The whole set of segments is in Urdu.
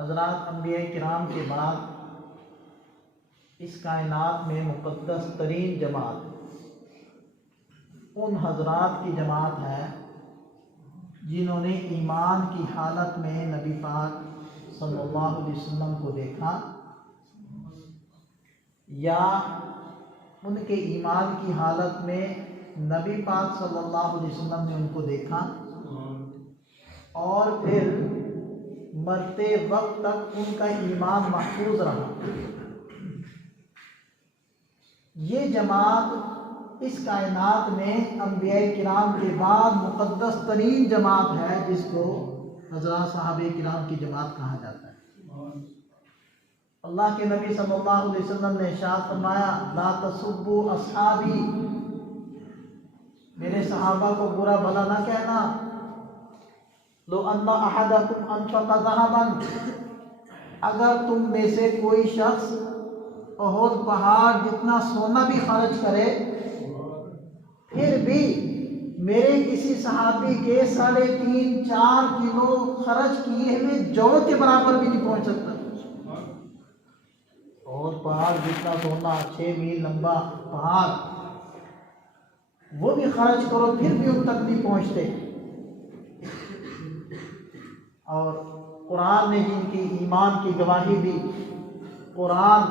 حضرات انبیاء کرام کے بعد اس کائنات میں مقدس ترین جماعت ان حضرات کی جماعت ہے جنہوں نے ایمان کی حالت میں نبی پاک صلی اللہ علیہ وسلم کو دیکھا یا ان کے ایمان کی حالت میں نبی پاک صلی اللہ علیہ وسلم نے ان کو دیکھا اور پھر مرتے وقت تک ان کا ایمان محفوظ رہا۔ یہ جماعت اس کائنات میں انبیاء کرام کے بعد مقدس ترین جماعت ہے جس کو حضرات صحابہ کرام کی جماعت کہا جاتا ہے۔ اللہ کے نبی صلی اللہ علیہ وسلم نے ارشاد فرمایا لا تسبوا اصحابی، میرے صحابہ کو برا بھلا نہ کہنا۔ لو ان احدکم انفق ذهبا، اگر تم میں سے کوئی شخص احد پہاڑ جتنا سونا بھی خرچ کرے پھر بھی میرے کسی صحابی کے 3.5-4 کلو خرچ کیے ہوئے جو کے برابر بھی نہیں پہنچ سکتا۔ احد پہاڑ جتنا سونا 6 میل لمبا پہاڑ وہ بھی خرچ کرو پھر بھی ان تک نہیں پہنچتے۔ اور قرآن نے جن کی ایمان کی گواہی دی، قرآن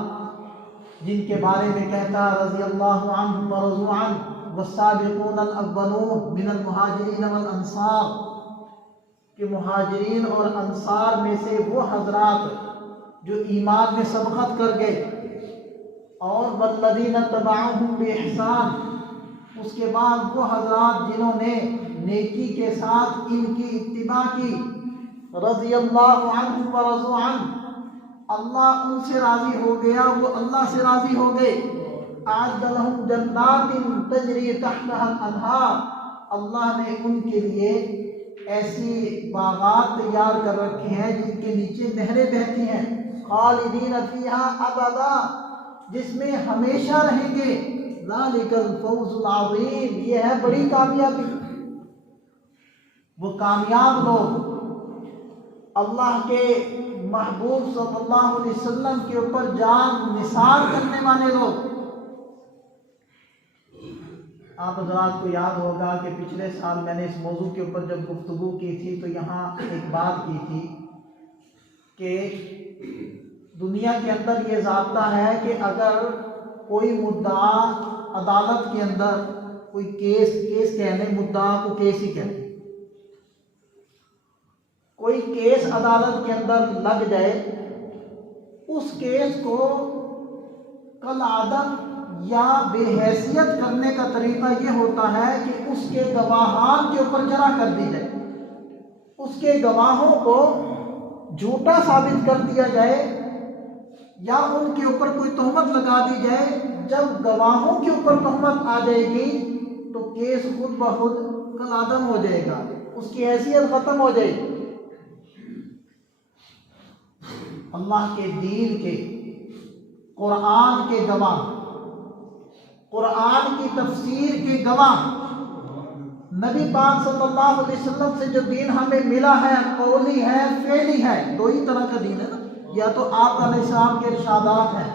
جن کے بارے میں کہتا رضی اللہ عنہم ورضوا عنہ والسابقون الاولون من المہاجرین والانصار، کہ مہاجرین اور انصار میں سے وہ حضرات جو ایمان میں سبقت کر گئے، اور والذین تبعوہم باحسان، اس کے بعد وہ حضرات جنہوں نے نیکی کے ساتھ ان کی اتباع کی، رضی اللہ عنہ ورضوا عنہ، اللہ ان سے راضی ہو گیا، وہ اللہ سے راضی ہو گئے۔ اعد لہم جنات تجری تحتها الانہار، اللہ نے ان کے لیے ایسی باغات تیار کر رکھی ہیں جن کے نیچے نہریں بہتی ہیں، خالدین فیہا ابدا، جس میں ہمیشہ رہیں گے۔ ذالک الفوز العظیم، یہ ہے بڑی کامیابی۔ وہ کامیاب لوگ، اللہ کے محبوب صلی اللہ علیہ وسلم کے اوپر جان نثار کرنے والے لوگ۔ آپ حضرات کو یاد ہوگا کہ پچھلے سال میں نے اس موضوع کے اوپر جب گفتگو کی تھی تو یہاں ایک بات کی تھی کہ دنیا کے اندر یہ ضابطہ ہے کہ اگر کوئی مدعا عدالت کے اندر کوئی کیس کہنے، مدعا کو کیس ہی کہتے، کوئی کیس عدالت کے اندر لگ جائے، اس کیس کو کالعدم یا بے حیثیت کرنے کا طریقہ یہ ہوتا ہے کہ اس کے گواہان کے اوپر جرح کر دی جائے، اس کے گواہوں کو جھوٹا ثابت کر دیا جائے یا ان کے اوپر کوئی تہمت لگا دی جائے۔ جب گواہوں کے اوپر تہمت آ جائے گی تو کیس خود بخود کالعدم ہو جائے گا، اس کی حیثیت ختم ہو جائے گی۔ اللہ کے دین کے، قرآن کے گواہ، قرآن کی تفسیر کے گواہ، نبی پاک صلی اللہ علیہ وسلم سے جو دین ہمیں ملا ہے، قولی ہے فعلی ہے، دو ہی طرح کا دین ہے نا، یا تو آپ علیہ السلام کے ارشادات ہیں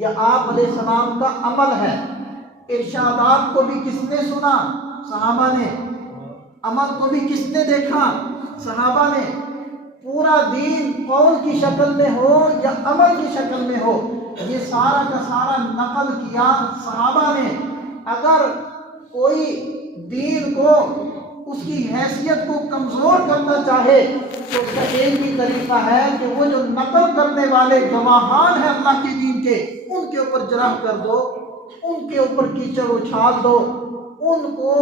یا آپ علیہ السلام کا عمل ہے۔ ارشادات کو بھی کس نے سنا؟ صحابہ نے۔ عمل کو بھی کس نے دیکھا؟ صحابہ نے۔ پورا دین قول کی شکل میں ہو یا عمل کی شکل میں ہو، یہ سارا کا سارا نقل کیا صحابہ نے۔ اگر کوئی دین کو، اس کی حیثیت کو کمزور کرنا چاہے تو اس کا ایک ہی طریقہ ہے کہ وہ جو نقل کرنے والے گواہان ہیں اللہ کے دین کے، ان کے اوپر جرح کر دو، ان کے اوپر کیچڑ اچھال دو، ان کو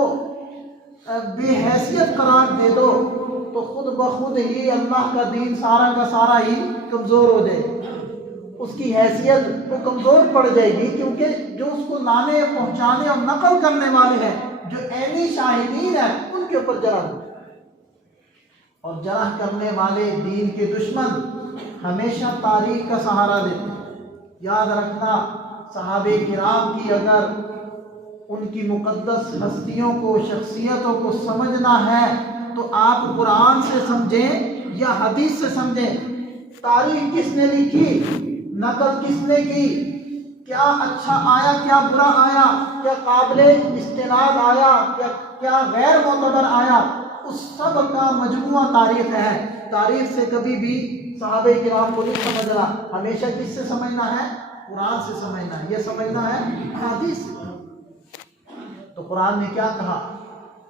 بے حیثیت قرار دے دو، تو خود بخود ہی اللہ کا دین سارا کا سارا ہی کمزور ہو جائے، اس کی حیثیت وہ کمزور پڑ جائے گی، کیونکہ جو اس کو لانے، پہنچانے اور نقل کرنے والے ہیں، جو عینی شاہدین ہیں، ان کے اوپر جرح ہو۔ اور جرح کرنے والے دین کے دشمن ہمیشہ تاریخ کا سہارا لیتے ہیں۔ یاد رکھنا، صحابہ کرام کی اگر ان کی مقدس ہستیوں کو، شخصیتوں کو سمجھنا ہے تو آپ قرآن سے سمجھیں یا حدیث سے سمجھیں۔ تاریخ کس نے لکھی، نقل کس نے کی، کیا اچھا آیا کیا برا آیا، کیا قابل استناد آیا کیا غیر معتبر آیا، اس سب کا مجموعہ تاریخ ہے۔ تاریخ سے کبھی بھی صحابہ کرام کو نہیں سمجھنا، ہمیشہ کس سے سمجھنا ہے؟ قرآن سے سمجھنا ہے، یہ سمجھنا ہے حدیث سے۔ تو قرآن نے کیا کہا؟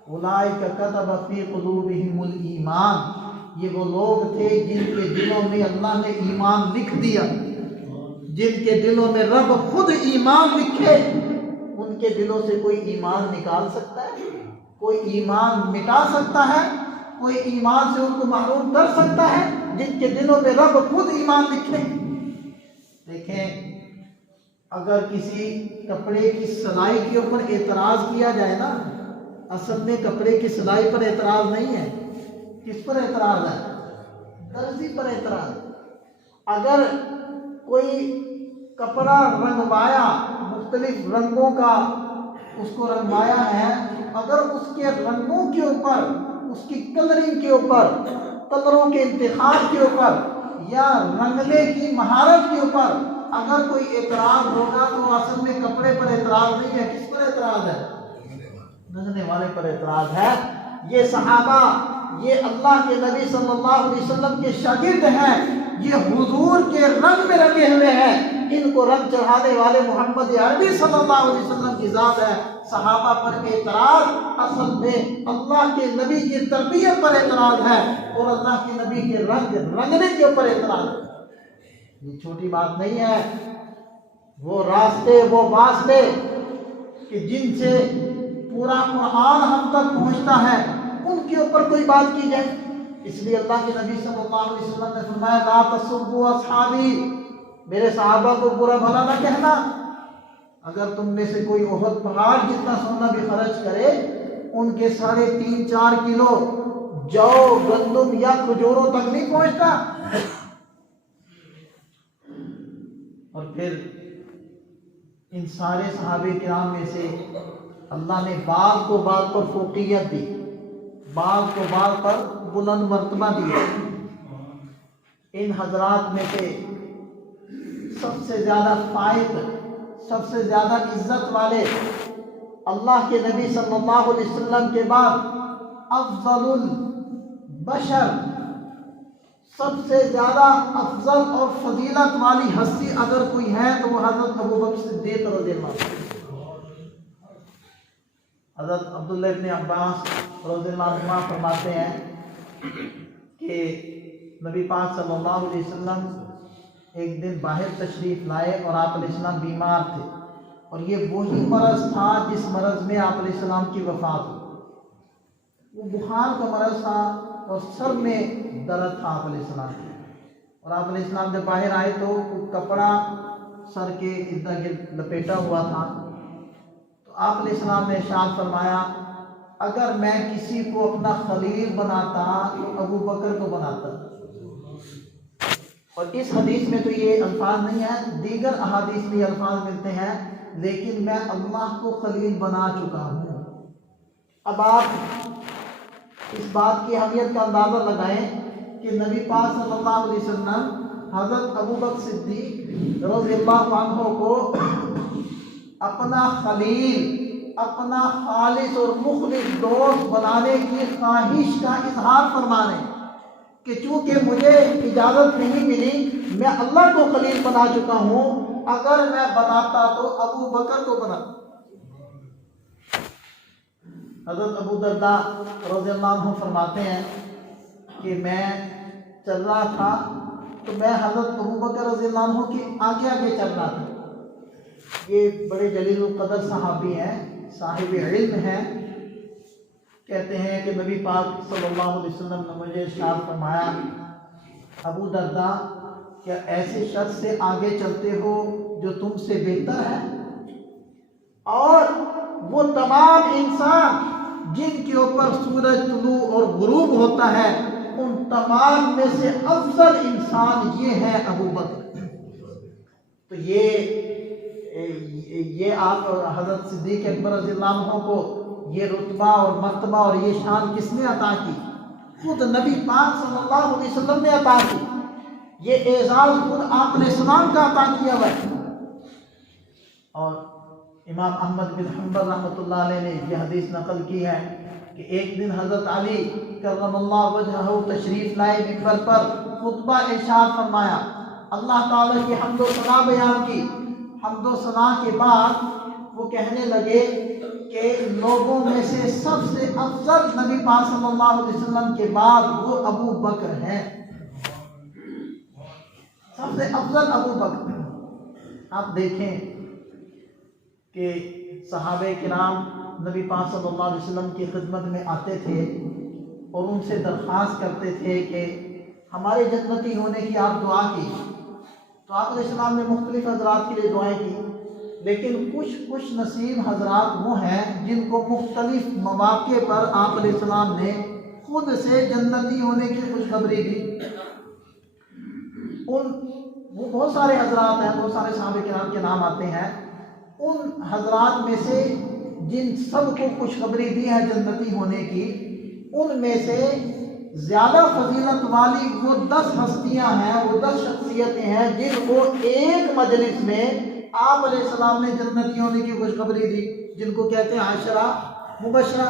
اولئک کتب فی قلوبہم الایمان، یہ وہ لوگ تھے جن کے دلوں میں اللہ نے ایمان لکھ دیا، جن کے دلوں میں رب خود ایمان لکھے، ان کے دلوں سے کوئی ایمان نکال سکتا ہے؟ کوئی ایمان مٹا سکتا ہے؟ کوئی ایمان سے ان کو محروم کر سکتا ہے؟ جن کے دلوں میں رب خود ایمان لکھے۔ دیکھیں، اگر کسی کپڑے کی سلائی کے اوپر اعتراض کیا جائے نا، اصل میں کپڑے کی سلائی پر اعتراض نہیں ہے، کس پر اعتراض ہے؟ درزی پر اعتراض۔ اگر کوئی کپڑا رنگوایا، مختلف رنگوں کا اس کو رنگوایا ہے، اگر اس کے رنگوں کے اوپر، اس کی کلرنگ کے اوپر، کلروں کے انتخاب کے اوپر یا رنگنے کی مہارت کے اوپر اگر کوئی اعتراض ہوگا تو اصل میں کپڑے پر اعتراض نہیں ہے، کس پر اعتراض ہے؟ رنگنے والے پر اعتراض ہے۔ یہ صحابہ، یہ اللہ کے نبی صلی اللہ علیہ وسلم کے شاگرد ہیں، یہ حضور کے رنگ میں رنگے ہوئے ہیں، ان کو رنگ چڑھانے والے محمد عربی صلی اللہ علیہ وسلم کی ذات ہے۔ صحابہ پر اعتراض اصل میں اللہ کے نبی کی تربیت پر اعتراض ہے، اور اللہ کے نبی کے رنگ رنگنے کے اوپر اعتراض ہے۔ یہ چھوٹی بات نہیں ہے۔ وہ راستے، وہ واسطے کہ جن سے پورا قرآن ہم تک پہنچتا ہے، ان کے اوپر کوئی بات کی جائے، اس لیے اللہ کے نبی صلی اللہ علیہ وسلم نے فرمایا لا تسبوا اصحابی، میرے صحابہ کو برا بھلا نہ کہنا۔ اگر تم میں سے کوئی احد پہاڑ جتنا سونا بھی خرچ کرے، ان کے 3.5-4 کلو جو، گندم یا کھجوروں تک نہیں پہنچتا۔ اور پھر ان سارے صحابہ کرام میں سے اللہ نے بعض کو بعض پر فوقیت دی، بعض کو بعض پر بلند مرتبہ دی۔ ان حضرات میں سے سب سے زیادہ فائق، سب سے زیادہ عزت والے، اللہ کے نبی صلی اللہ علیہ وسلم کے بعد افضل البشر، سب سے زیادہ افضل اور فضیلت والی ہستی اگر کوئی ہے تو وہ حضرت ابوبکر صدیق رضی اللہ عنہ۔ حضرت عبداللہ ابن عباس رضی اللہ عنہ فرماتے ہیں کہ نبی پاک صلی اللہ علیہ وسلم ایک دن باہر تشریف لائے اور آپ علیہ السلام بیمار تھے، اور یہ وہی مرض تھا جس مرض میں آپ علیہ السلام کی وفات ہوئی۔ وہ بخار کا مرض تھا اور سر میں درد تھا آپ علیہ السلام کے، اور آپ علیہ السلام جب باہر آئے تو کپڑا سر کے ارد گرد لپیٹا ہوا تھا۔ تو آپ علیہ السلام نے ارشاد فرمایا اگر میں کسی کو اپنا خلیل بناتا تو ابو بکر کو بناتا۔ اور اس حدیث میں تو یہ الفاظ نہیں ہیں، دیگر احادیث میں یہ الفاظ ملتے ہیں، لیکن میں اللہ کو خلیل بنا چکا ہوں۔ اب آپ اس بات کی اہمیت کا اندازہ لگائیں کہ نبی پاک صلی اللہ علیہ وسلم حضرت ابوبکر صدیق رضی اللہ عنہ کو اپنا خلیل، اپنا خالص اور مخلص دوست بنانے کی خواہش کا اظہار فرما رہے ہیں کہ چونکہ مجھے اجازت نہیں ملی، میں اللہ کو خلیل بنا چکا ہوں، اگر میں بناتا تو ابو بکر کو بناتا۔ حضرت ابو درداء رضی اللہ عنہ فرماتے ہیں کہ میں چل رہا تھا تو میں حضرت ابو بکر رضی اللہ عنہ کے آگے آگے چل رہا تھا۔ یہ بڑے جلیل القدر صحابی ہیں، صاحب علم ہیں۔ کہتے ہیں کہ نبی پاک صلی اللہ علیہ وسلم نے مجھے ارشاد فرمایا ابو درداء کیا ایسے شخص سے آگے چلتے ہو جو تم سے بہتر ہے؟ اور وہ تمام انسان جن کے اوپر سورج طلوع اور غروب ہوتا ہے، ان تمام میں سے افضل انسان یہ ہے ابو بکر۔ تو یہ آپ حضرت صدیق اکبر رضی اللہ عنہ کو یہ رتبہ اور مرتبہ اور یہ شان کس نے عطا کی؟ خود نبی پاک صلی اللہ علیہ وسلم نے عطا کی۔ یہ اعزاز خود آپ علیہ السلام کا عطا کیا ہوا ہے۔ اور امام احمد بن حنبل رحمۃ اللہ علیہ نے یہ حدیث نقل کی ہے کہ ایک دن حضرت علی کرم اللہ وجہہ تشریف لائے، منبر پر خطبہ ارشاد فرمایا، اللہ تعالیٰ کی حمد و ثنا بیان کی۔ حمد و ثنا کے بعد وہ کہنے لگے کہ لوگوں میں سے سب سے افضل نبی پاک صلی اللہ علیہ وسلم کے بعد وہ ابو بکر ہیں، سب سے افضل ابو بکر۔ آپ دیکھیں کہ صحابہ کرام نبی پاک صلی اللہ علیہ وسلم کی خدمت میں آتے تھے اور ان سے درخواست کرتے تھے کہ ہمارے جنتی ہونے کی آپ دعا کی، تو آپ علیہ السلام نے مختلف حضرات کے لیے دعائیں کی، لیکن کچھ خوش نصیب حضرات وہ ہیں جن کو مختلف مواقع پر آپ علیہ السلام نے خود سے جنتی ہونے کی خوشخبری دی۔ وہ بہت سارے حضرات ہیں، بہت سارے صحابہ کرام کے نام آتے ہیں، ان حضرات میں سے جن سب کو خوشخبری دی ہے جنتی ہونے کی، ان میں سے زیادہ فضیلت والی وہ 10 ہستیاں ہیں، وہ 10 شخصیتیں ہیں جن کو ایک مجلس میں آپ علیہ السلام نے جنتی ہونے کی خوشخبری دی، جن کو کہتے ہیں عشرہ مبشرہ۔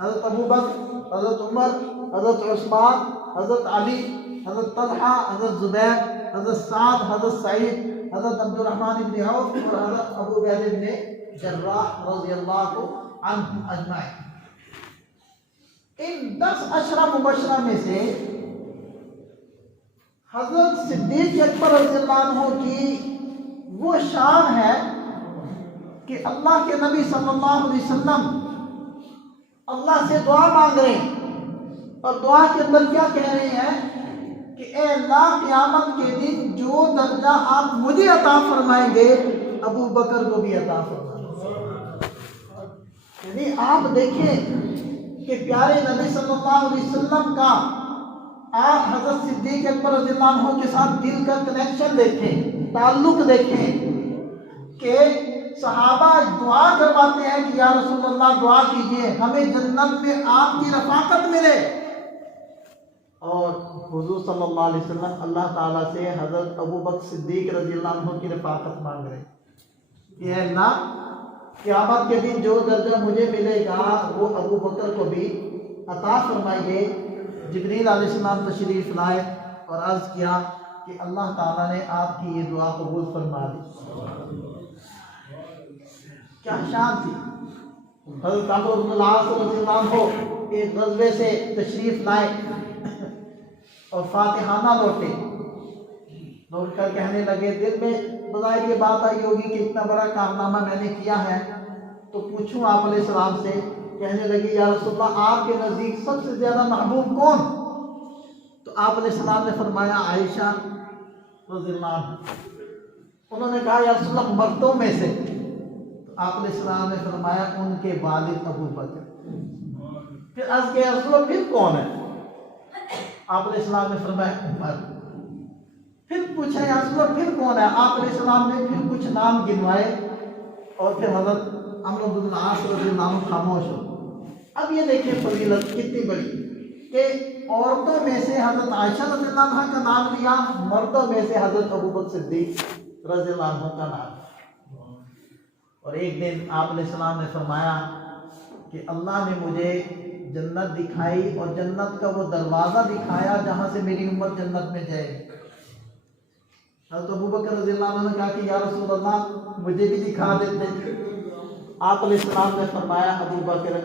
حضرت ابو بکر، حضرت عمر، حضرت عثمان، حضرت علی، حضرت طلحہ، حضرت زبیر، حضرت سعد، حضرت سعید، حضرت عبد الرحمن بن عوف اور حضرت ابو عبیدہ بن جراح رضی اللہ عنہم اجمعین۔ ان 10 عشرہ مبشرہ میں سے حضرت صدیق اکبر رضی اللہ عنہ کی وہ شان ہے کہ اللہ کے نبی صلی اللہ علیہ وسلم اللہ سے دعا مانگ رہے ہیں اور دعا کے اندر کیا کہہ رہے ہیں کہ اے اللہ قیامت کے دن جو درجہ آپ مجھے عطا فرمائیں گے ابو بکر کو بھی عطا فرمائیں گے۔ یعنی آپ دیکھیں کہ پیارے نبی صلی اللہ علیہ وسلم کا آپ حضرت صدیق اکبر رضی اللہ عنہ کے ساتھ دل کا کنیکشن دیکھیں، تعلق دیکھیں کہ صحابہ دعا کرواتے ہیں کہ یا رسول اللہ دعا کیجئے ہمیں جنت میں آپ کی رفاقت ملے، اور حضور صلی اللہ علیہ وسلم اللہ تعالیٰ سے حضرت ابو بکر صدیق رضی اللہ عنہ کی رفاقت مانگ رہے ہیں کہ اے اللہ قیامت کے دن جو درجہ مجھے ملے گا وہ ابو بکر کو بھی عطا فرمائیے۔ جبریل علیہ السلام تشریف لائے اور عرض کیا کہ اللہ تعالیٰ نے آپ کی یہ دعا قبول فرما لی۔ کیا شان تھی! حضرت عمرو بن العاص رضی اللہ عنہ ایک غزوے سے تشریف لائے اور فاتحانہ لوٹ کر کہنے لگے، دل میں بظاہر یہ بات آئی ہوگی کہ اتنا بڑا کارنامہ میں نے کیا ہے تو پوچھوں آپ علیہ السلام سے۔ کہنے لگے یا رسول اللہ آپ کے نزدیک سب سے زیادہ محبوب کون؟ تو آپ علیہ السلام نے فرمایا عائشہ رضی اللہ عنہ۔ انہوں نے کہا یا رسول اللہ مردوں میں سے؟ تو آپ علیہ السلام نے فرمایا ان کے والد ابو بکر۔ پھر عرض کیا یا رسول اللہ پھر کون ہے؟ آپ علیہ السلام نے فرمایا عمر۔ پھر پوچھا یا رسول اللہ پھر کون ہے؟ آپ علیہ السلام نے پھر کچھ نام گنوائے اور پھر حضرت عمرو بن العاص رضی اللہ عنہ خاموش ہو۔ اب یہ دیکھیں فضیلت کتنی بڑی کہ عورتوں میں سے حضرت عائشہ رضی اللہ عنہ کا نام لیا، مردوں میں سے حضرت ابو بکر صدیق رضی اللہ عنہ کا نام۔ اور ایک دن آپ علیہ السلام نے فرمایا کہ اللہ نے مجھے جنت دکھائی اور جنت کا وہ دروازہ دکھایا جہاں سے میری امت جنت میں جائے گی۔ حضرت ابو بکر رضی اللہ عنہ نے کہا کہ یا رسول اللہ مجھے بھی دکھا دیتے۔ آپ علیہ السلام نے فرمایا ابو بکر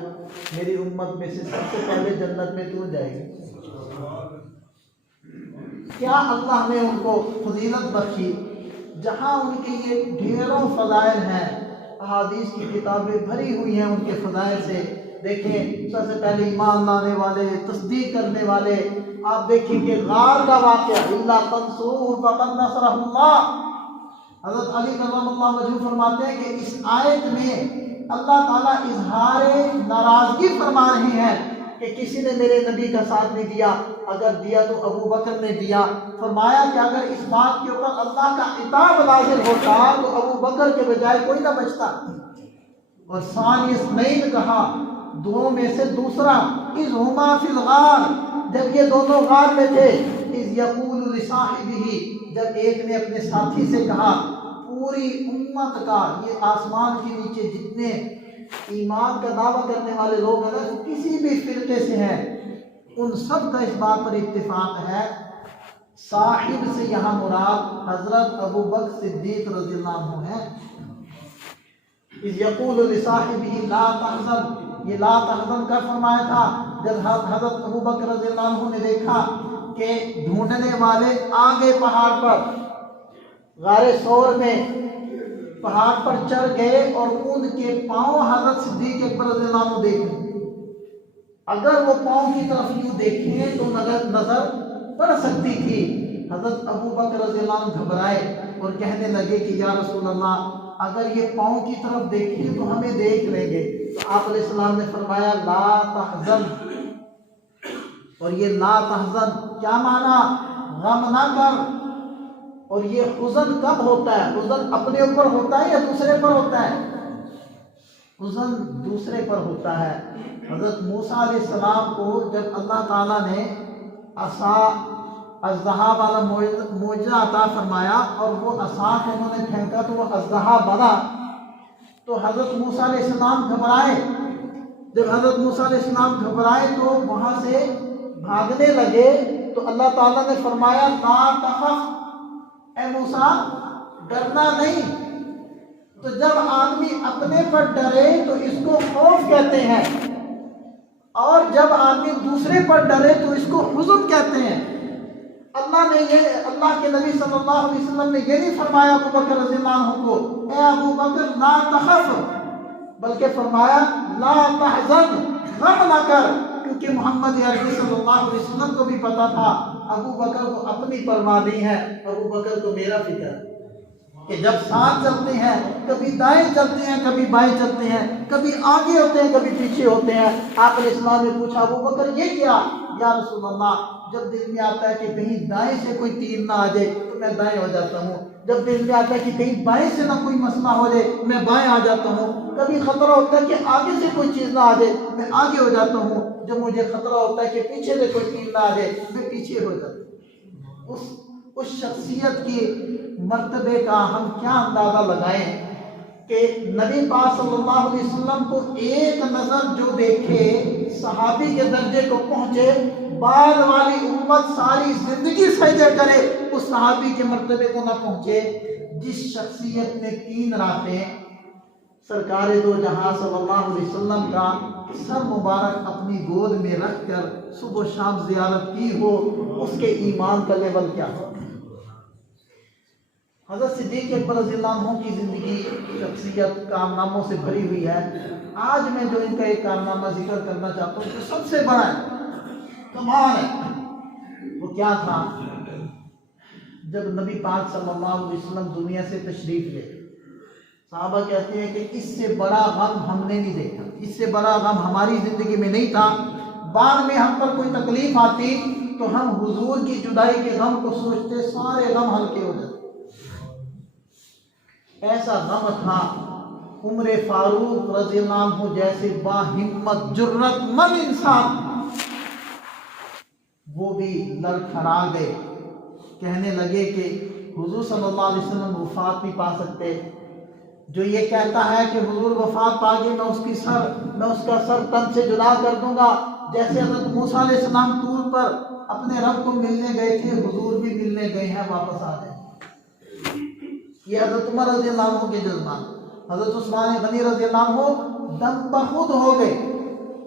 میری امت میں سے سب سے پہلے جنت میں تو جائے گی۔ کیا اللہ نے ان کو فضیلت بخشی، جہاں ان کے یہ ڈھیروں فضائل ہیں، احادیث کی کتابیں بھری ہوئی ہیں ان کے فضائل سے۔ دیکھیں سب سے پہلے ایمان لانے والے، تصدیق کرنے والے، آپ دیکھیں کہ غار کا واقعہ اللہ تنصروہ فقد نصرہ اللہ۔ حضرت علی کرم اللہ وجہہ فرماتے ہیں کہ اس آیت میں اللہ تعالیٰ اظہار ناراضگی فرما رہے ہیں کہ کسی نے میرے نبی کا ساتھ نہیں دیا، اگر دیا تو ابو بکر نے دیا۔ فرمایا کہ اگر اس بات کے اوپر اللہ کا عتاب نازل ہوتا تو ابو بکر کے بجائے کوئی نہ بچتا۔ اور ثانی اثنین کہا، دو میں سے دوسرا، اذ ہما فی الغار، جب یہ دونوں غار میں تھے، اذ یقول لصاحبہ، جب ایک نے اپنے ساتھی سے کہا، پوری امت کا، یہ آسمان کے نیچے جتنے ایمان کا دعویٰ کرنے والے لوگ ہیں نا، کسی بھی فرقے سے ہیں، ان سب کا اس بات پر اتفاق ہے، صاحب سے یہاں مراد حضرت ابو بکر صدیق رضی اللہ عنہ ہے۔ اذ یقول لصاحبہ لا تحزن، یہ لا تحزن کا فرمایا تھا جب حضرت ابو بکر رضی اللہ عنہ نے دیکھا کہ ڈھونڈنے والے آگے پہاڑ پر، غار ثور میں پہاڑ پر چڑھ گئے اور ان کے پاؤں حضرت صدیق اکبر رضی اللہ عنہ دیکھیں، اگر وہ پاؤں کی طرف یوں دیکھیں تو نظر پڑ سکتی تھی۔ حضرت ابو بکر رضی اللہ عنہ گھبرائے اور کہنے لگے کہ یا رسول اللہ، اگر یہ پاؤں کی طرف دیکھیں تو ہمیں دیکھ لیں گے۔ تو آپ علیہ السلام نے فرمایا لا تحزن، اور یہ لا تحزن کیا معنی؟ غم نہ کر۔ اور یہ حزن کب ہوتا ہے؟ حزن اپنے اوپر ہوتا ہے یا دوسرے پر ہوتا ہے؟ حزن دوسرے پر ہوتا ہے۔ حضرت موسیٰ علیہ السلام کو جب اللہ تعالیٰ نے عصا اژدہا والا معجزہ عطا فرمایا اور وہ عصا کو انہوں نے پھینکا تو وہ اژدہا بنا، تو حضرت موسیٰ علیہ السلام گھبرائے۔ جب حضرت موسیٰ علیہ السلام گھبرائے تو وہاں سے بھاگنے لگے، تو اللہ تعالیٰ نے فرمایا لا تخف، اے موسیٰ ڈرنا نہیں۔ تو جب آدمی اپنے پر ڈرے تو اس کو خوف کہتے ہیں، اور جب آدمی دوسرے پر ڈرے تو اس کو حزن کہتے ہیں۔ اللہ کے نبی صلی اللہ علیہ وسلم نے یہ نہیں فرمایا ابو بکر رضی اللہ عنہ کو اے ابو بکر لا تخف، بلکہ فرمایا لا تحزن، غم نہ کر، کیونکہ محمد عربی صلی اللہ علیہ وسلم کو بھی پتا تھا ابو بکر کو اپنی پرواہ نہیں ہے، ابو بکر کو میرا فکر ہے، کہ جب ساتھ چلتے ہیں کبھی دائیں چلتے ہیں کبھی بائیں چلتے ہیں، کبھی آگے ہوتے ہیں کبھی پیچھے ہوتے ہیں۔ آپ علیہ السلام نے پوچھا ابو بکر یہ کیا؟ یا رسول اللہ، جب دل میں آتا ہے کہ کہیں دائیں سے کوئی تیر نہ آ جائے تو میں دائیں ہو جاتا ہوں، جب دل میں آتا ہے کہ کہیں بائیں سے نہ کوئی مسئلہ ہو جائے میں بائیں آ جاتا ہوں، کبھی خطرہ ہوتا ہے کہ آگے سے کوئی چیز نہ آ جائے میں آگے ہو جاتا ہوں، جب مجھے خطرہ ہوتا ہے کہ پیچھے سے کوئی تیر نہ آ جائے میں پیچھے ہو جاتا ہوں۔ اس شخصیت کی مرتبے کا ہم کیا اندازہ لگائیں کہ نبی پاک صلی اللہ علیہ وسلم کو ایک نظر جو دیکھے صحابی کے درجے کو پہنچے، بعد والی امت ساری زندگی سجدے کرے اس صحابی کے مرتبے کو نہ پہنچے، جس شخصیت نے 3 راتیں سرکار دو جہاں صلی اللہ علیہ وسلم کا سر مبارک اپنی گود میں رکھ کر صبح و شام زیارت کی ہو، اس کے ایمان کا لیول کیا ہو۔ حضرت صدیق اکبر رضی اللہ عنہ کی زندگی شخصیت کارناموں سے بھری ہوئی ہے۔ آج میں جو ان کا ایک کارنامہ ذکر کرنا چاہتا ہوں جو سب سے بڑا ہے، کمال ہے، وہ کیا تھا؟ جب نبی پاک صلی اللہ علیہ وسلم دنیا سے تشریف لے، صحابہ کہتے ہیں کہ اس سے بڑا غم ہم نے نہیں دیکھا، اس سے بڑا غم ہماری زندگی میں نہیں تھا۔ بعد میں ہم پر کوئی تکلیف آتی تو ہم حضور کی جدائی کے غم کو سوچتے، سارے غم ہلکے ہو جاتے۔ ایسا غم تھا، عمر فاروق رضی اللہ عنہ جیسے باہمت جرت مند انسان وہ بھی لڑکھڑا گئے، کہنے لگے کہ حضور صلی اللہ علیہ وسلم وفات نہیں پا سکتے۔ جو یہ کہتا ہے کہ حضور وفات پا گئے میں اس کا سر تن سے جدا کر دوں گا، جیسے حضرت موسیٰ علیہ السلام طور پر اپنے رب کو ملنے گئے تھے، حضور بھی ملنے گئے ہیں، واپس آ جائیں۔ یہ حضرت عمر رضی اللہ عنہ کے جذبات۔ حضرت عثمان غنی رضی اللہ عنہ دم بخود ہو گئے،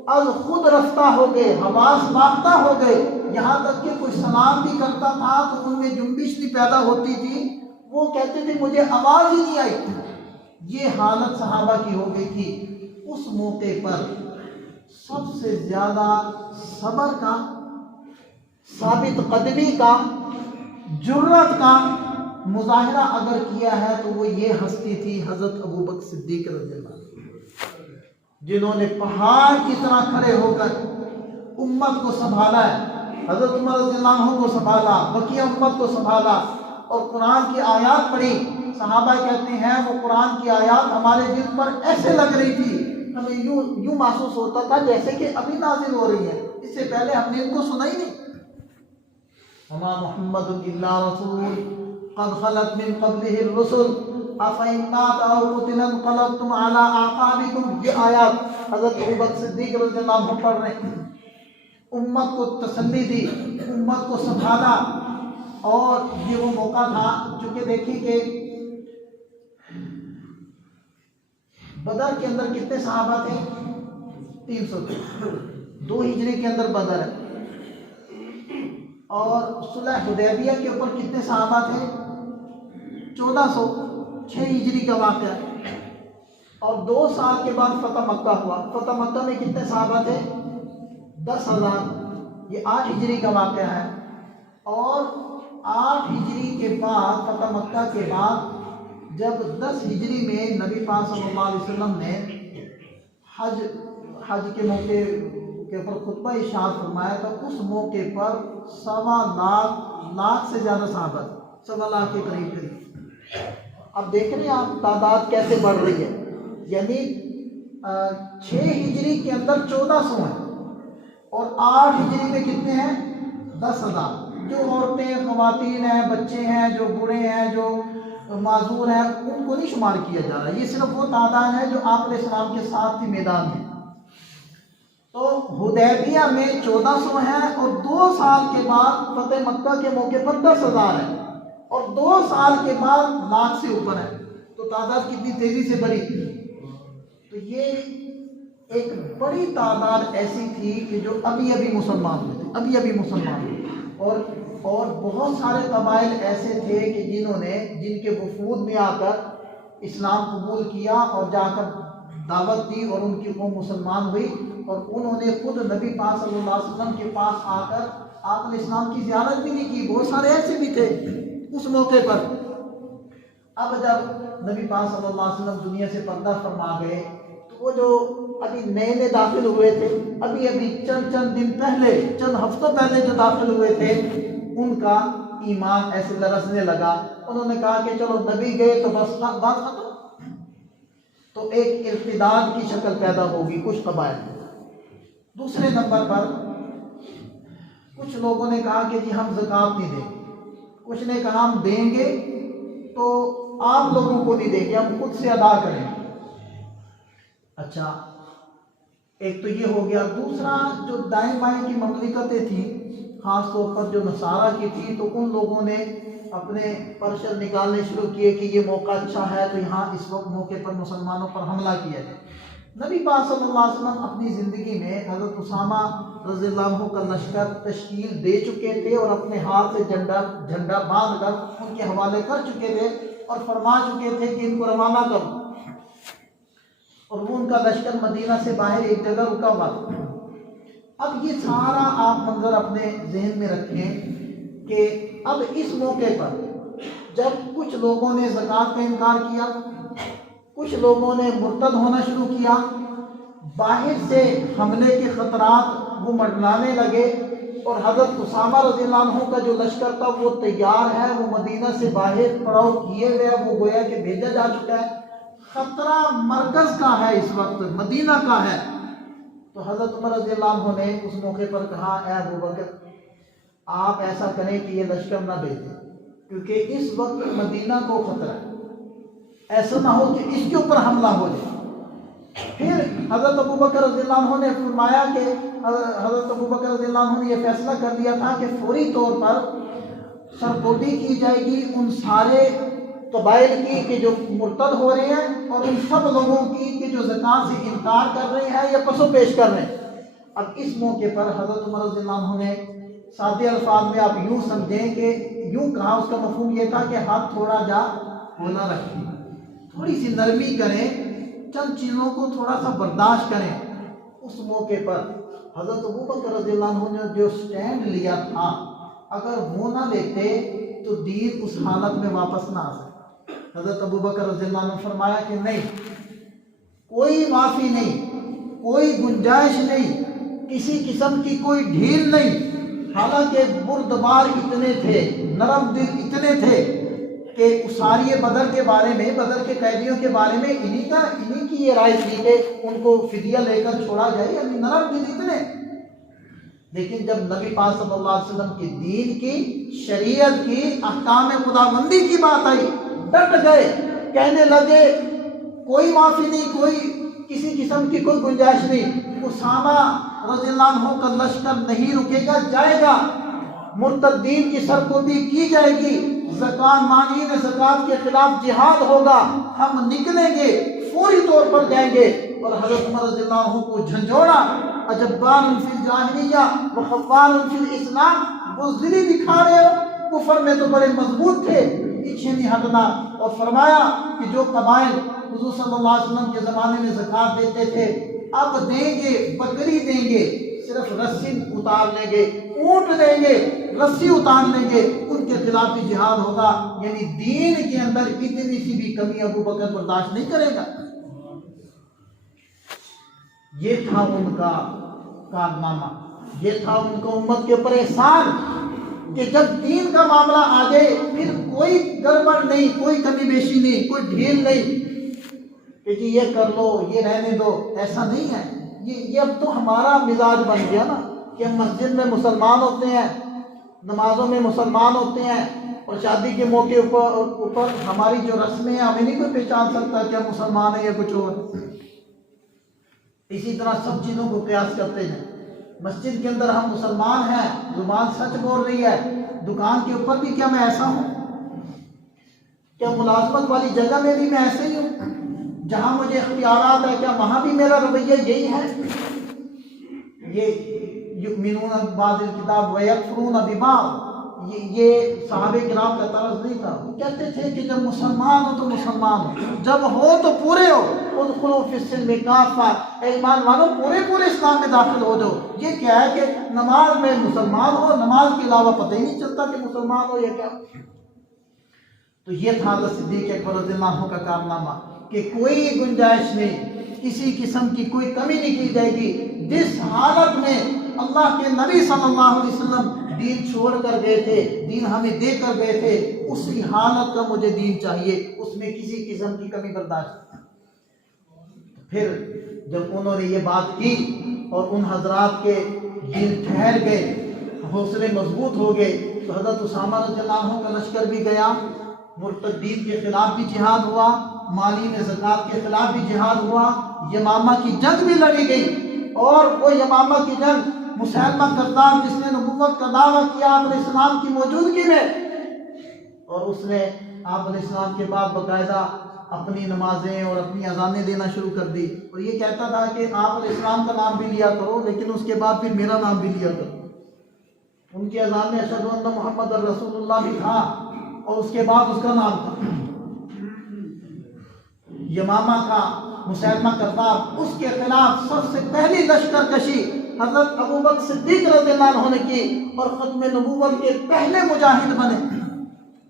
از خود رفتہ ہو گئے، حواس باختہ ہو گئے، یہاں تک کہ کوئی سلام بھی کرتا تھا تو ان میں جنبش بھی پیدا ہوتی تھی، وہ کہتے تھے مجھے آواز ہی نہیں آئی تھی۔ یہ حالت صحابہ کی ہو گئی تھی۔ اس موقع پر سب سے زیادہ صبر کا، ثابت قدمی کا، جرت کا مظاہرہ اگر کیا ہے تو وہ یہ ہستی تھی حضرت ابو بکر صدیق رضی اللہ عنہ، جنہوں نے پہاڑ کی طرح کھڑے ہو کر امت کو سنبھالا ہے، حضرت عمر رضی اللہ عنہ کو سنبھالا، بقیہ امت کو سنبھالا اور قرآن کی آیات پڑھی۔ صحابہ کہتے ہیں وہ قرآن کی آیات ہمارے دل پر ایسے لگ رہی تھی، ہمیں یوں محسوس ہوتا تھا جیسے کہ ابھی نازل ہو رہی ہے، اس سے پہلے ہم نے ان کو سنا ہی نہیں۔ وما محمد الا رسول قد خلت من قبله الرسل افإن مات او قتل انقلبتم على اعقابكم. یہ آیات حضرت ابوبکر صدیق رضی اللہ عنہ پڑھ رہے ہیں. امت کو تسلی دی، امت کو سنبھالا، اور یہ وہ موقع تھا چونکہ دیکھیں کہ بدر کے اندر کتنے صحابہ تھے؟ 300 تھے. 2 ہجری کے اندر بدر ہے. اور صلح حدیبیہ کے اوپر کتنے صحابہ تھے؟ 1400. 6 ہجری کا واقعہ ہے. اور 2 سال کے بعد فتح مکہ ہوا. فتح مکہ میں کتنے صحابہ تھے؟ 10,000. یہ 8 ہجری کا واقعہ ہے. اور 8 ہجری کے بعد فتح مکہ کے بعد جب 10 ہجری میں نبی پاک صلی اللہ علیہ وسلم نے حج کے موقع کے اوپر خطبہ ارشاد فرمایا تو اس موقع پر 1.25 لاکھ سے زیادہ صحابہ، 1.25 لاکھ کے قریب. اب دیکھ رہے ہیں آپ تعداد کیسے بڑھ رہی ہے. یعنی 6 ہجری کے اندر 1400 ہیں اور 8 ہجری میں کتنے ہیں؟ 10,000. جو عورتیں، خواتین ہیں، بچے ہیں، جو بوڑھے ہیں، جو معذور ہیں، ان کو نہیں شمار کیا جا رہا. یہ صرف وہ تعداد ہے جو آپ علیہ السلام کے ساتھ تھی میدان میں. تو حدیبیہ میں 1400 ہیں اور 2 سال کے بعد فتح مکہ کے موقع پر 10,000 ہیں اور 2 سال کے بعد لاکھ سے اوپر ہے. تو تعداد کتنی تیزی سے بڑھی. تو یہ ایک بڑی تعداد ایسی تھی کہ جو ابھی مسلمان ہوئے تھے، ابھی مسلمان ہوئے. اور بہت سارے قبائل ایسے تھے کہ جن کے وفود میں آ کر اسلام قبول کیا اور جا کر دعوت دی اور ان کی قوم مسلمان ہوئی. اور انہوں نے خود نبی پاک صلی اللہ علیہ وسلم کے پاس آ کر آپ علیہ السلام کی زیارت بھی نہیں کی. بہت سارے ایسے بھی تھے اس موقع پر. اب جب نبی پاک صلی اللہ علیہ وسلم دنیا سے پردہ فرما گئے تو وہ جو ابھی نئے داخل ہوئے تھے، ابھی چند دن پہلے، چند ہفتوں پہلے جو داخل ہوئے تھے، ان کا ایمان ایسے لرزنے لگا. انہوں نے کہا کہ چلو نبی گئے تو بس بات ختم. تو ایک ارتداد کی شکل پیدا ہوگی کچھ قبائل. دوسرے نمبر پر کچھ لوگوں نے کہا کہ جی ہم زکوٰۃ نہیں دیں گے. کچھ نے کہا ہم دیں گے تو آپ لوگوں کو نہیں دیں گے، ہم خود سے ادا کریں. اچھا، ایک تو یہ ہو گیا. دوسرا جو دائیں بائیں کی مملکتیں تھیں، خاص طور پر جو نصارہ کی تھی، تو ان لوگوں نے اپنے پرچم نکالنے شروع کیے کہ یہ موقع اچھا ہے تو یہاں اس وقت موقع پر مسلمانوں پر حملہ کیا جائے. نبی پاک صلی اللہ علیہ وسلم اپنی زندگی میں حضرت اسامہ رضی اللہ عنہ کا لشکر تشکیل دے چکے تھے اور اپنے ہاتھ سے جھنڈا باندھ کر ان کے حوالے کر چکے تھے اور فرما چکے تھے کہ ان کو روانہ کرو. اور وہ ان کا لشکر مدینہ سے باہر ایک جگہ رکا ہوا تھا. اب یہ سارا آپ منظر اپنے ذہن میں رکھیں کہ اب اس موقع پر جب کچھ لوگوں نے زکوٰۃ کا انکار کیا، کچھ لوگوں نے مرتد ہونا شروع کیا، باہر سے حملے کے خطرات وہ منڈلانے لگے، اور حضرت اسامہ رضی اللہ عنہ کا جو لشکر تھا وہ تیار ہے، وہ مدینہ سے باہر پڑاؤ کیے ہوئے، وہ گویا کہ بھیجا جا چکا ہے. خطرہ مرکز کا ہے، اس وقت مدینہ کا ہے. تو حضرت عمر رضی اللہ عنہ نے اس موقع پر کہا، اے ابوبکر آپ ایسا کریں کہ یہ لشکر نہ بھیجیں، کیونکہ اس وقت مدینہ کو خطرہ ہے، ایسا نہ ہو کہ اس کے اوپر حملہ ہو جائے. پھر حضرت ابوبکر رضی اللہ عنہ نے فرمایا کہ حضرت ابوبکر رضی اللہ عنہ نے یہ فیصلہ کر لیا تھا کہ فوری طور پر سرگوشی کی جائے گی ان سارے قبائل کی کہ جو مرتد ہو رہے ہیں، اور ان سب لوگوں کی کہ جو زکوٰۃ سے انکار کر رہے ہیں یا پسو پیش کر رہے ہیں. اب اس موقع پر حضرت عمر رضی اللہ عنہ نے سادے الفاظ میں آپ یوں سمجھیں کہ یوں کہا، اس کا مفہوم یہ تھا کہ ہاتھ تھوڑا جا ہونا رکھیں، تھوڑی سی نرمی کریں، چند چیزوں کو تھوڑا سا برداشت کریں. اس موقع پر حضرت ابوبکر رضی اللہ عنہ نے جو سٹینڈ لیا تھا، اگر وہ نہ لیتے تو دین اس حالت میں واپس نہ آ سکتا. حضرت ابوبکر رضی اللہ عنہ نے فرمایا کہ نہیں، کوئی معافی نہیں، کوئی گنجائش نہیں، کسی قسم کی کوئی ڈھیل نہیں. حالانکہ بردبار اتنے تھے، نرم دل اتنے تھے کہ اساریے بدر کے بارے میں، بدر کے قیدیوں کے بارے میں انہی کی یہ رائے تھی کہ ان کو فدیہ لے کر چھوڑا جائے. یعنی نرم دل اتنے. لیکن جب نبی پاک صلی اللہ علیہ وسلم کے دین کی، شریعت کی، احکام خداوندی کی بات آئی، ڈٹ گئے، کہنے لگے کوئی معافی نہیں، کوئی کسی قسم کی کوئی گنجائش نہیں، اسامہ رضی اللہ عنہ کا لشکر نہیں رکے گا، جائے گا، مرتدین کی سرکوبی کی جائے گی، زکات مانعین زکات کے خلاف جہاد ہوگا، ہم نکلیں گے، فوری طور پر جائیں گے۔ اور حضرت عمر رضی اللہ عنہ کو جھنجھوڑا، اجبان فی الجاہلیہ وخوان فی الاسلام، بزدلی دکھا رہے ہو، کفر میں تو بڑے مضبوط تھے، پیچھے نہیں ہٹنا۔ اور فرمایا کہ جو قبائل حضور صلی اللہ علیہ وسلم کے زمانے میں زکات دیتے تھے، اب دیں گے، بکری دیں گے، صرف رسی اتار لیں گے، اونٹ دیں گے، رسی اتار لیں گے، ان کے خلاف بھی جہاد ہوگا۔ یعنی دین کے اندر اتنی سی بھی کمی ابو بکر برداشت نہیں کرے گا۔ یہ تھا ان کا کارنامہ، یہ تھا ان کا امت کے اوپر احسان کہ جب دین کا معاملہ آ جائے پھر کوئی گڑبڑ نہیں، کوئی کمی بیشی نہیں، کوئی ڈھیل نہیں کہ جی یہ کر لو، یہ رہنے دو، ایسا نہیں ہے۔ یہ اب تو ہمارا مزاج بن گیا نا کہ ہم مسجد میں مسلمان ہوتے ہیں، نمازوں میں مسلمان ہوتے ہیں، اور شادی کے موقع اوپر ہماری جو رسمیں ہیں ہمیں نہیں کوئی پہچان سکتا کہ ہم مسلمان ہیں یا کچھ اور۔ اسی طرح سب چیزوں کو قیاس کرتے ہیں۔ مسجد کے اندر ہم مسلمان ہیں، زبان سچ بول رہی ہے، دکان کے اوپر بھی کیا میں ایسا ہوں؟ کیا ملازمت والی جگہ میں بھی میں ایسے ہی ہوں؟ جہاں مجھے اختیارات ہے کیا وہاں بھی میرا رویہ یہی ہے؟ یہ یؤمنون ببعض الکتاب ویکفرون ببعض، یہ صحابہ کرام کا طرز نہیں تھا۔ وہ کہتے تھے کہ جب مسلمان ہو تو مسلمان ہو، جب ہو تو پورے ہو، ادخلوا فی السلم کافہ، اے ایمان والو پورے اسلام میں داخل ہو جاؤ۔ یہ کیا ہے کہ نماز میں مسلمان ہو، نماز کے علاوہ پتہ ہی نہیں چلتا کہ مسلمان ہو یا کیا۔ تو یہ تھا حضرت صدیق اکبر رضی اللہ عنہ کا کارنامہ کہ کوئی گنجائش نہیں، کسی قسم کی کوئی کمی نہیں کی جائے گی۔ جس حالت میں اللہ کے نبی صلی اللہ علیہ وسلم دین چھوڑ کر گئے تھے، دین ہمیں دے کر گئے تھے، اسی حالت کا مجھے دین چاہیے، اس میں کسی قسم کی کمی برداشت نہیں۔ پھر جب انہوں نے یہ بات کی اور ان حضرات کے دل ٹھہر گئے، حوصلے مضبوط ہو گئے، تو حضرت اسامہ رضی اللہ عنہ کا لشکر بھی گیا، مرتدین کے خلاف بھی جہاد ہوا، مالین زکات کے خلاف بھی جہاد ہوا، یمامہ کی جنگ بھی لڑی گئی۔ اور وہ یمامہ کی جنگ مسیلمہ کذاب جس نے نبوت کا دعویٰ کیا آپ علیہ السلام کی موجودگی میں، اور اس نے آپ علیہ السلام کے بعد باقاعدہ اپنی نمازیں اور اپنی اذانیں دینا شروع کر دی، اور یہ کہتا تھا کہ آپ علیہ السلام کا نام بھی لیا کرو لیکن اس کے بعد پھر میرا نام بھی لیا کرو۔ ان کی اذان میں اشہد ان محمد الرسول اللہ بھی تھا اور اس کے بعد اس کا نام تھا۔ یمامہ کا مسیلمہ کذاب، اس کے خلاف سب سے پہلی لشکر کشی حضرت ابوبکر صدیق رضی اللہ عنہ نے کی اور ختم نبوت کے پہلے مجاہد بنے۔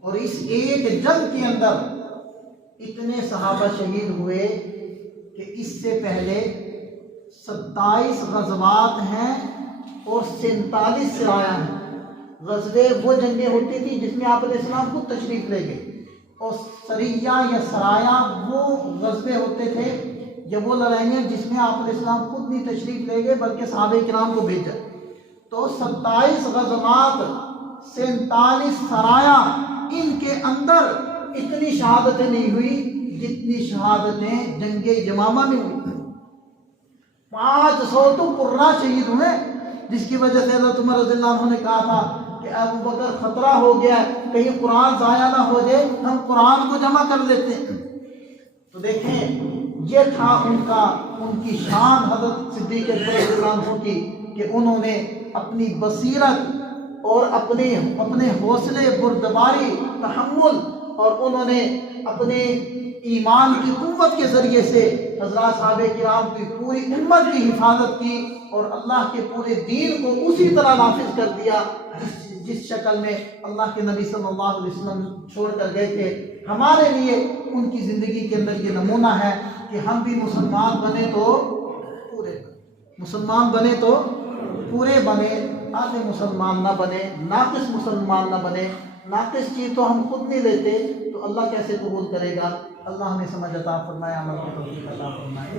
اور اس ایک جنگ کے اندر اتنے صحابہ شہید ہوئے کہ اس سے پہلے 27 غزوات ہیں اور 47 سرایا ہیں۔ غزوے وہ جنگیں ہوتی تھی جس میں آپ علیہ السلام خود تشریف لے گئے، اور سریہ یا سرایا وہ غزوے ہوتے تھے یا وہ لڑائیاں جس میں آپ علیہ السلام خود نہیں تشریف لے گئے بلکہ صحابہ کرام کو بھیجا۔ تو 27 غزوات، 47 سرایا، ان کے اندر اتنی شہادتیں نہیں ہوئی جتنی شہادتیں جنگ یمامہ میں ہوئی۔ 500 تو قرہ شہید ہوئے، جس کی وجہ سے حضرت عمر رضی اللہ عنہ نے کہا تھا کہ ابو بکر خطرہ ہو گیا ہے، کہیں قرآن ضائع نہ ہو جائے، ہم قرآن کو جمع کر لیتے ہیں۔ تو دیکھیں یہ تھا ان کی شان حضرت صدیق اکبر رضی اللہ عنہ کی کہ انہوں نے اپنی بصیرت اور اپنے حوصلے، بردباری، تحمل، اور انہوں نے اپنے ایمان کی قوت کے ذریعے سے حضرات صحابہ کرام کی پوری امت کی حفاظت کی اور اللہ کے پورے دین کو اسی طرح نافذ کر دیا جس شکل میں اللہ کے نبی صلی اللہ علیہ وسلم چھوڑ کر گئے تھے۔ ہمارے لیے ان کی زندگی کے اندر یہ نمونہ ہے کہ ہم بھی مسلمان بنے تو پورے بنے، آدھے مسلمان نہ بنے، ناقص مسلمان نہ بنے۔ ناقص چیز تو ہم خود نہیں لیتے تو اللہ کیسے قبول کرے گا؟ اللہ ہمیں سمجھ عطا فرمائے، عمل کی توفیق عطا فرمائے۔